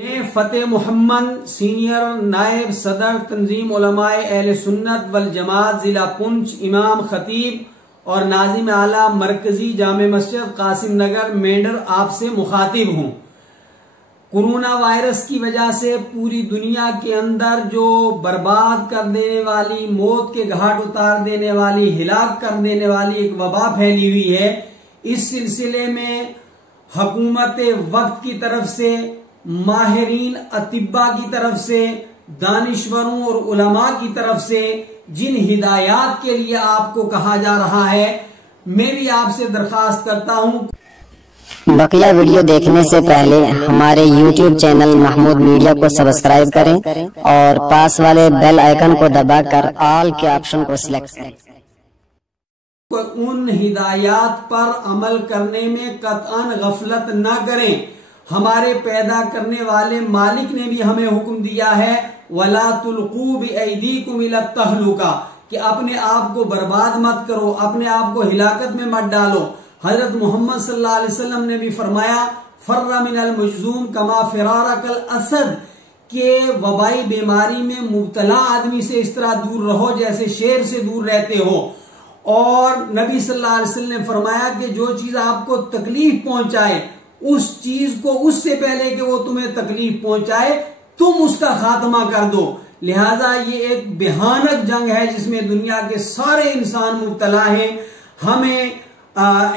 मैं फतेह मोहम्मद सीनियर नायब सदर तंजीम उलमाए अहले सुन्नत वल जमात जिला पुंछ, इमाम खतीब और नाजिम आला मरकजी जामे मस्जिद कासिम नगर मेंढर आपसे मुखातिब हूँ। कोरोना वायरस की वजह से पूरी दुनिया के अंदर जो बर्बाद कर देने वाली, मौत के घाट उतार देने वाली, हिलाक कर देने वाली एक वबा फैली हुई है, इस सिलसिले में हुकूमत वक्त की तरफ से, माहिरीन अतिब्बा की तरफ से, दानिश्वरों और उलमा की तरफ से जिन हिदायत के लिए आपको कहा जा रहा है, मैं भी आपसे दरखास्त करता हूं। बकिया वीडियो देखने से पहले हमारे YouTube चैनल महमूद मीडिया को सब्सक्राइब करें और पास वाले बेल आइकन को दबाकर ऑल के ऑप्शन को सिलेक्ट करें। उन हिदायत पर अमल करने में कतअन गफलत न करें। हमारे पैदा करने वाले मालिक ने भी हमें हुक्म दिया है, वला तुल्कू बिअयदीकुम इला तहलुका, कि अपने आप को बर्बाद मत करो, अपने आप को हिलाकत में मत डालो। हजरत मोहम्मद सल्लल्लाहु अलैहि वसल्लम ने भी फरमाया, फर्रा मिनल मजलूम कमा फिरारकल असद, के वबाई बीमारी में मुब्तला आदमी से इस तरह दूर रहो जैसे शेर से दूर रहते हो। और नबी सल्लल्लाहु अलैहि वसल्लम ने फरमाया कि जो चीज आपको तकलीफ पहुंचाए, उस चीज को उससे पहले कि वो तुम्हें तकलीफ पहुंचाए, तुम उसका खात्मा कर दो। लिहाजा ये एक भयानक जंग है जिसमें दुनिया के सारे इंसान मुब्तला हैं। हमें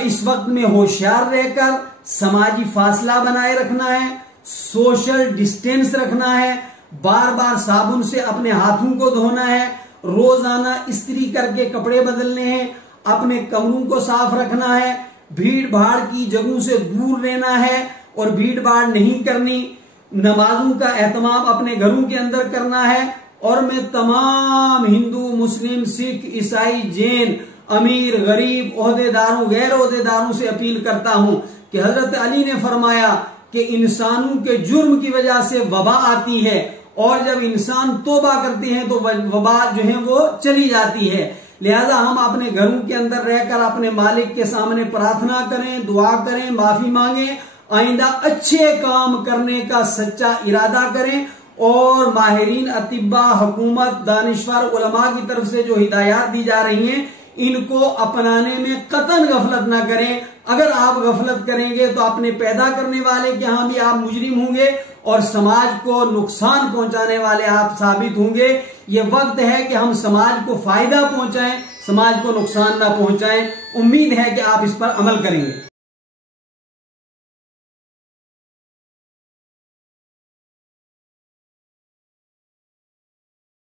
इस वक्त में होशियार रहकर समाजी फासला बनाए रखना है, सोशल डिस्टेंस रखना है, बार बार साबुन से अपने हाथों को धोना है, रोजाना इस्त्री करके कपड़े बदलने हैं, अपने कमरों को साफ रखना है, भीड़ भाड़ की जगहों से दूर रहना है और भीड़ भाड़ नहीं करनी, नमाजों का एहतमाम अपने घरों के अंदर करना है। और मैं तमाम हिंदू, मुस्लिम, सिख, ईसाई, जैन, अमीर, गरीब, ओहदेदारों, गैर ओहदेदारों से अपील करता हूं कि हजरत अली ने फरमाया कि इंसानों के जुर्म की वजह से वबा आती है और जब इंसान तौबा करते हैं तो वबा जो है वो चली जाती है। लिहाजा हम अपने घरों के अंदर रहकर अपने मालिक के सामने प्रार्थना करें, दुआ करें, माफी मांगें, आइंदा अच्छे काम करने का सच्चा इरादा करें और माहिरीन अतिब्बा, हुकूमत, दानिश्वर, उलमा की तरफ से जो हिदायत दी जा रही हैं, इनको अपनाने में कतन गफलत ना करें। अगर आप गफलत करेंगे तो अपने पैदा करने वाले के यहां भी आप मुजरिम होंगे और समाज को नुकसान पहुंचाने वाले आप साबित होंगे। ये वक्त है कि हम समाज को फायदा पहुंचाएं, समाज को नुकसान ना पहुंचाएं। उम्मीद है कि आप इस पर अमल करेंगे।